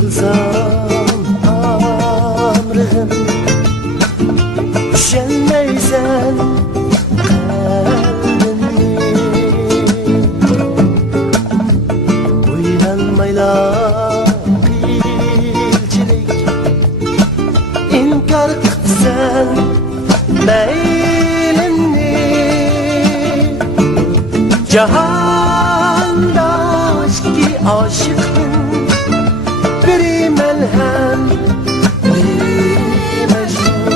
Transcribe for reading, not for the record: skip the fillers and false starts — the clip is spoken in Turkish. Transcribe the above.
qilsam amrig'im tusholmaysan qalbimni o'ylanmayla qiyinchilik inkor qilsan meylimni jahonda ikki oshiqdin biri malham biri majnun